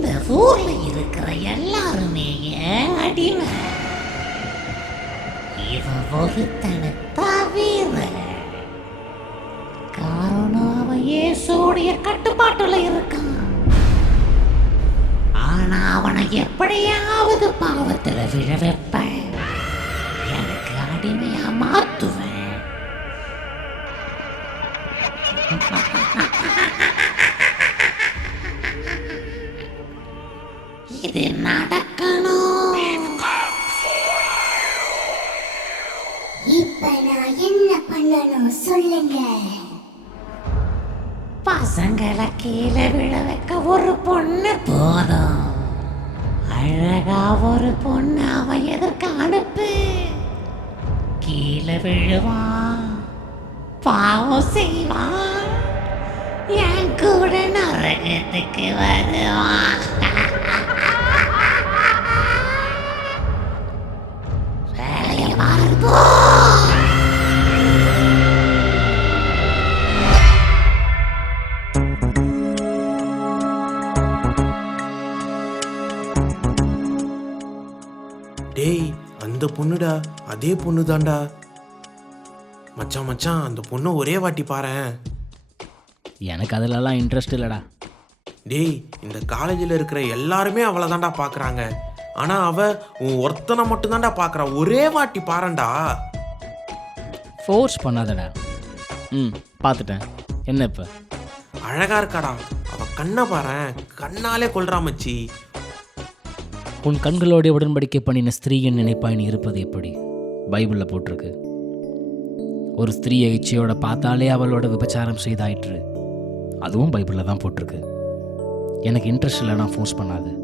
இந்த ஊர்ல இருக்கிற எல்லாருமே ஏன் அடிமை. இவன் ஒருத்தனை தவிர காரணம் அவன் இயேசுடைய கட்டுப்பாட்டுல இருக்கான். ஆனா அவனை எப்படியாவது பாவத்துல விழ வைப்பேன். சொல்லுங்க பசங்களை கீழே விழ வைக்க ஒரு பொண்ணு போதும். அழகா ஒரு பொண்ணு அவன் எதற்கு அனுப்பு? கீழே விழுவான். பாவம் செய்வான். என் கூட நரகத்துக்கு வருவான். டேய் அந்த பொண்ணுடா அதே பொண்ணு தான்டா மச்சான் மச்சான் அந்த பொண்ணை ஒரே வாட்டி பாரேன். எனக்கு அதிலலாம் இன்ட்ரெஸ்ட் இல்லைடா. டேய் இந்த காலேஜில் இருக்கிற எல்லாருமே அவளை தான்டா பார்க்குறாங்க ஆனால் அவ உன் ஒருத்தனை மட்டும்தான்டா பார்க்குறா ஒரே வாட்டி பாரேன்டா. ஃபோர்ஸ் பண்ணாதடா. ம் பார்த்துட்டேன் என்ன இப்போ? அழகா இருக்காடா. அவ கண்ணை பாரேன். கண்ணாலே கொல்றா மச்சி. உன் கண்களோடு உடன்படிக்கை பண்ணின ஸ்திரீயின் நினைப்பாயின் இருப்பது எப்படி? பைபிளில் போட்டிருக்கு. ஒரு ஸ்திரீயை இச்சையோட பார்த்தாலே அவளோட விபச்சாரம் செய்தாயிற்று. அதுவும் பைபிளில் தான் போட்டிருக்கு. எனக்கு இன்ட்ரெஸ்ட் இல்லைனா ஃபோர்ஸ் பண்ணாது.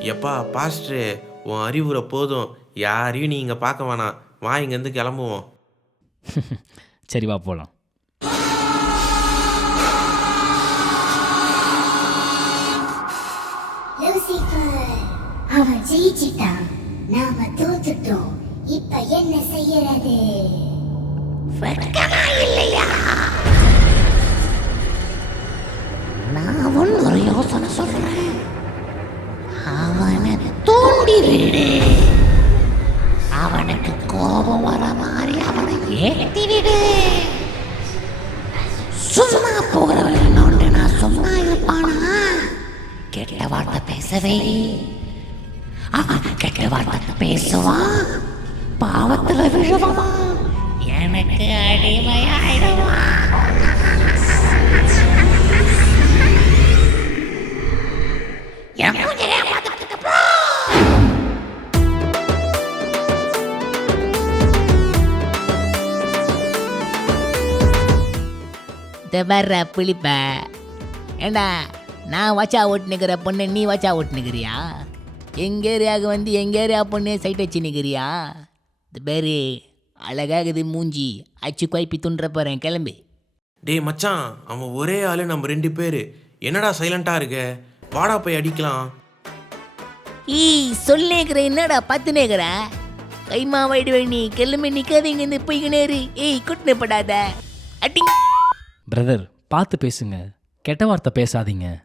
எப்பா பாஸ்டரு உன் அறிவுரை போதும். யாரையும் நீ இங்கே பார்க்க வேணாம். வா இங்கேருந்து கிளம்புவோம். சரி வா போகலாம் அவன் ஜெயிச்சிட்டான் நாம தோத்துட்டோம். இப்ப என்ன செய்யறது? வெட்கமா இல்லையா நான் ஒன்று ஒரு யோசனை சொல்றேன். அவனை தூண்டி விடு அவனுக்கு கோபம் வர மாதிரி அவனை ஏத்தி விடு சும்மா போகிறவன் ஒன்று நான் சும்மா இருப்பானா? கெட்ட வார்த்தை பேசவே அவன் கெட்ட வார்த்தை. பேசுவான் பாவத்துல விழுவான் எனக்கு அடிமையாயிடுவான் என் புளிப்ப. ஏண்டா நான் வச்சா ஓட்டுனுக்கிற பொண்ணு நீ வச்சா ஓட்டுனுக்கிறியா? எங்க ஏரியாவுக்கு வந்து எங்க ஏரியா பொண்ணு சைட் வச்சு நிற்கிறியா இந்த பேரு அழகாகுது மூஞ்சி. அச்சு குழப்பி துன்ற போகிறேன் கிளம்பு. டேய் மச்சான் அவன் ஒரே ஆளு நம்ம ரெண்டு பேர். என்னடா சைலண்டாக இருக்க? வாடா போய் அடிக்கலாம். ஈ சொல்லேக்கிற என்னடா பத்துனேக்கிற கைமா வைடு நீ கிளம்பி நிற்காதீங்க இந்த போய்கினேரு ஏய் குட்டுனு படாத. அட்டி பிரதர் பார்த்து பேசுங்க. கெட்ட வார்த்தை பேசாதீங்க.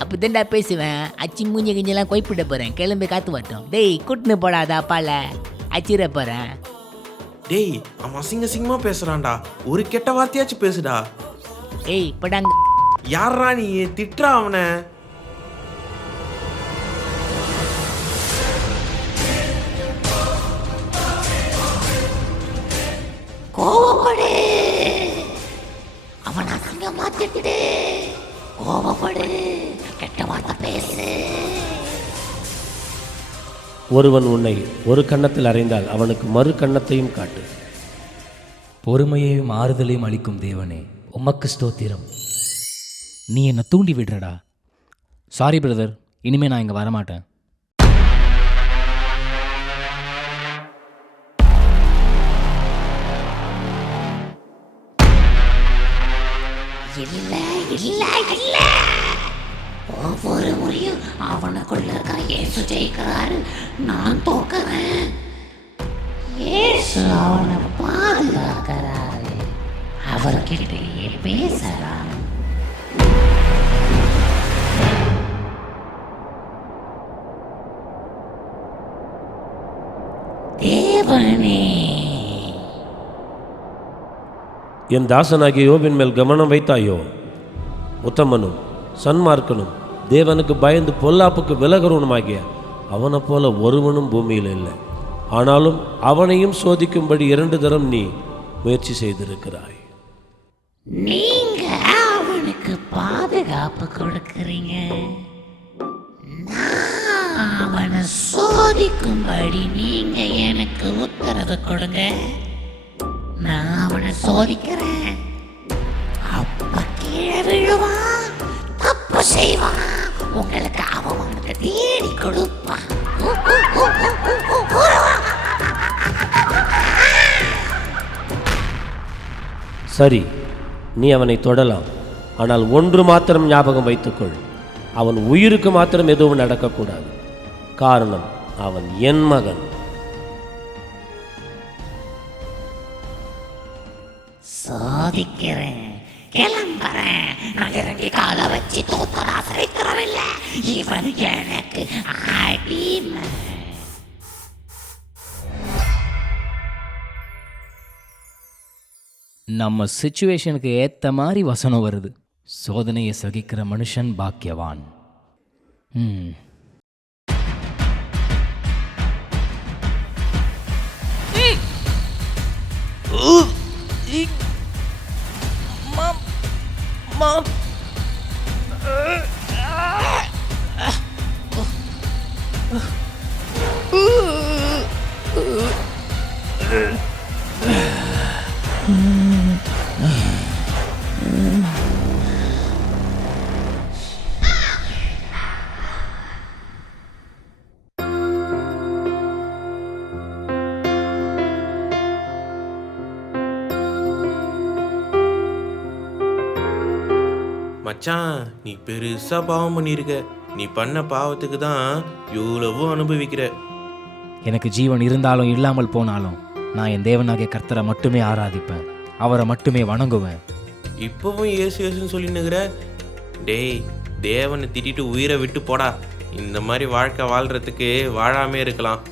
அப்படிதான்டா பேசுவேன். அச்சி மூஞ்சி கிஞ்செல்லாம் கொய்ப்பிட போகிறேன் கிளம்பி காத்து வரட்டும். டேய் குட்டுனு போடாதா அப்பால அச்சிர போகிறேன் டேய் அவன் அசிங்க அசிங்கமாக பேசுகிறான்டா ஒரு கெட்ட வார்த்தையாச்சும் பேசுடா. ஏய் படாங்க யாரா நீ? திட்டுறா அவனை. கோவப்படு கெட்ட வார்த்தை பேசு. ஒருவன் உன்னை ஒரு கன்னத்தில் அறைந்தால் அவனுக்கு மறு கன்னத்தையும் காட்டு. பொறுமையையும் ஆறுதலையும் அளிக்கும் தேவனே உமக்கு ஸ்தோத்திரம். நீ என்னை தூண்டி விடுறடா. சாரி பிரதர் இனிமே நான் இங்கே வரமாட்டேன். இல்லை இல்லை இல்லை. ஒவ்வொரு முறையும் அவனுக்குள்ள இருக்கிற இயேசு ஜெயிக்கிறாரு. நான் தோக்கிறேன். இயேசு அவனை பாதுகாக்கிறாரு. அவர்கிட்டயே பேசுறான் தேவனே. என் தாசனாகிய யோபின் மேல் கவனம் வைத்தாயோ? உத்தமனும் சன்மார்க்கனும் தேவனுக்கு பயந்து பொல்லாப்புக்கு விலகிறவனுமாகிய அவனைப் போல ஒருவனும் பூமியில் இல்லை. ஆனாலும் அவனையும் சோதிக்கும்படி இரண்டு தரம் நீ முயற்சி செய்திருக்கிறாய். நீங்க அவனுக்கு பாதுகாப்பு கொடுக்கறீங்க. அவனை சோதிக்கும்படி நீங்க எனக்கு உத்தரவு கொடுங்க. நான் அவனை சோதிக்கிறேன். அப்ப கீழே விழுவான் தப்பு செய்வான். உங்களுக்கு அவனுக்கு தேடி கொடுப்பான். சரி நீ அவனை தொடலாம். ஆனால் ஒன்று மாத்திரம் ஞாபகம் வைத்துக்கொள். அவன் உயிருக்கு மாத்திரம் எதுவும் நடக்கக்கூடாது. காரணம் அவன் என் மகன். சோதிக்கிறேன். கிளம்புறேன். நான் இறங்கி காலை வச்சு தோத்தரா சரித்திரமில்லை இவன் எனக்கு அடிமை நம்ம சுச்சுவேஷனுக்கு ஏற்ற மாதிரி வசனம் வருது. சோதனையை சகிக்கிற மனுஷன் பாக்கியவான். ம். ยิงมัมมัมเออเออ மச்சான் நீ பெருசா பாவம் பண்ணியிருக்க நீ பண்ண பாவத்துக்கு தான் இவ்வளவோ அனுபவிக்கிற. எனக்கு ஜீவன் இருந்தாலும் இல்லாமல் போனாலும் நான் என் தேவனாகிய கர்த்தரை மட்டுமே ஆராதிப்பேன். அவரை மட்டுமே வணங்குவேன். இப்பவும் ஏசு ஏசுன்னு சொல்லினுக்கிற? டேய் தேவனை திட்டிட்டு உயிரை விட்டு போடா. இந்த மாதிரி வாழ்க்கை வாழ்றதுக்கு வாழாமே இருக்கலாம்.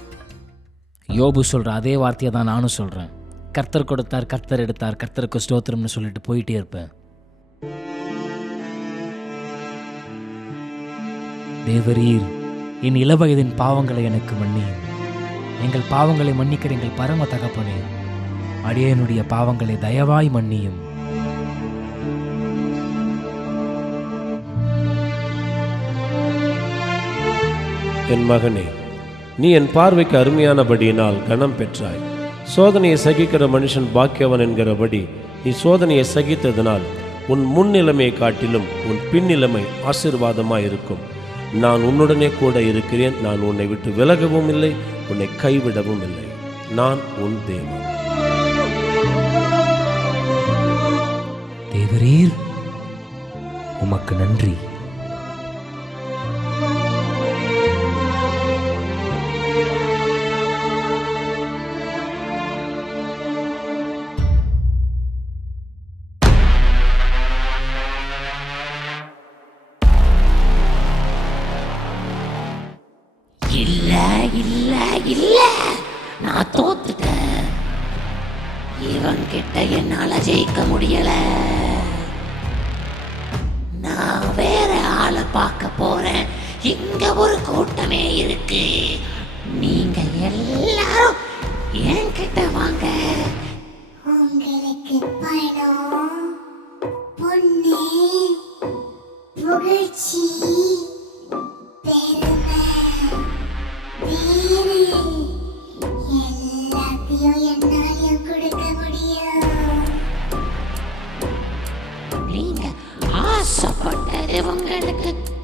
யோபு சொல்கிற அதே வார்த்தையை தான் நானும் சொல்கிறேன் கர்த்தர் கொடுத்தார் கர்த்தர் எடுத்தார் கர்த்தருக்கு ஸ்தோத்திரம்னு சொல்லிட்டு போயிட்டே இருப்பேன். தேவரீர் என் இளவயதின் பாவங்களை எனக்கு மன்னியும். எங்கள் பாவங்களை மன்னிக்கிற எங்கள் பரம தகப்பனே அடியனுடைய பாவங்களை தயவாய் மன்னியும். என் மகனே நீ என் பார்வைக்கு அருமையானபடியினால் கனம் பெற்றாய். சோதனையை சகிக்கிற மனுஷன் பாக்கியவன் என்கிறபடி நீ சோதனையை சகித்ததினால் உன் முன்னிலைமையை காட்டிலும் உன் பின்னிலைமை ஆசீர்வாதமாக இருக்கும் நான் உன்னுடனே கூட இருக்கிறேன். நான் உன்னை விட்டு விலகவும் இல்லை. உன்னை கைவிடவும் இல்லை. நான் உன் தேவன். தேவரீர் உமக்கு நன்றி. இல்ல இல்ல இல்ல. நான் தோத்துட்டேன். இவன் கிட்ட என்னால ஜெயிக்க முடியல. நான் வேற ஆளை பார்க்க போறேன். இங்க ஒரு கூட்டமே இருக்கு. நீங்க எல்லாரும் என்கிட்ட வாங்க. உங்களுக்கு பணம் பொண்ணு புகழ்ச்சி பெரு நீங்க